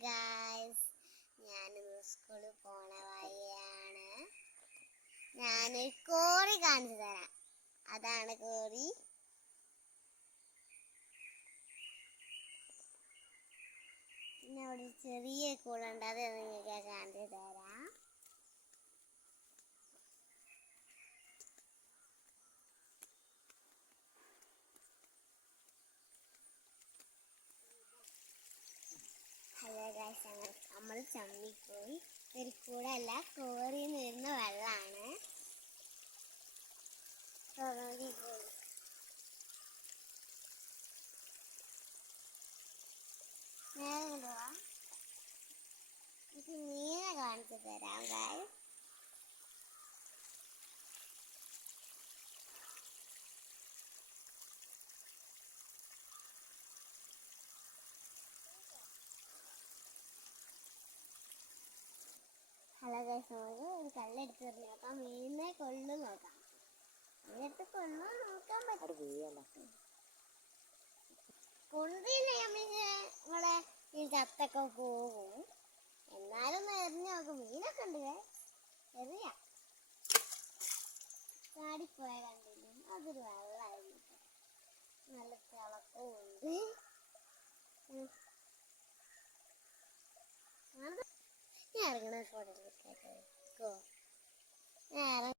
Guys, ഞാനിന്ന് സ്കൂളിൽ പോണ വഴിയാണ്. ഞാൻ കോറി കാണിച്ചു തരാം. അതാണ് കോറി. പിന്നെ അവിടെ ചെറിയ കൂടുണ്ട്, അത് നിങ്ങൾക്ക് കാണിച്ചു തരാം. ഹലോ ഗായ്സ്, നമ്മൾ ചമ്മിപ്പോയി. ഒരു കൂടല്ല, കോറിയിൽ നിന്ന് വരുന്ന വെള്ളമാണ്. എനിക്ക് മീനെ കാണിച്ചു തരാം ഗായ്സ്. ഹലോ ഗൈസ്, നമുക്ക് ഒരു കല്ലെടുത്ത് തരുന്നു. അപ്പം മീനിനെ കൊള്ളു നോക്കാം. മീനെടുത്ത് കൊള്ളു നോക്കാൻ പറ്റും. കൊണ്ടില്ലേ നമ്മളെ ഈ ചത്തൊക്കെ പോകും. എന്നാലും എറിഞ്ഞു നോക്കും. മീനൊക്കെ ഉണ്ട്, എറിയാം. ചാടിപ്പോയ കണ്ടില്ല, അതൊരു വെള്ളമായിരുന്നു. നല്ല തിളക്കവും ഉണ്ട്. ഞാൻ ഇറങ്ങണ ഫോട്ടോ എടുക്കോ? ഞാൻ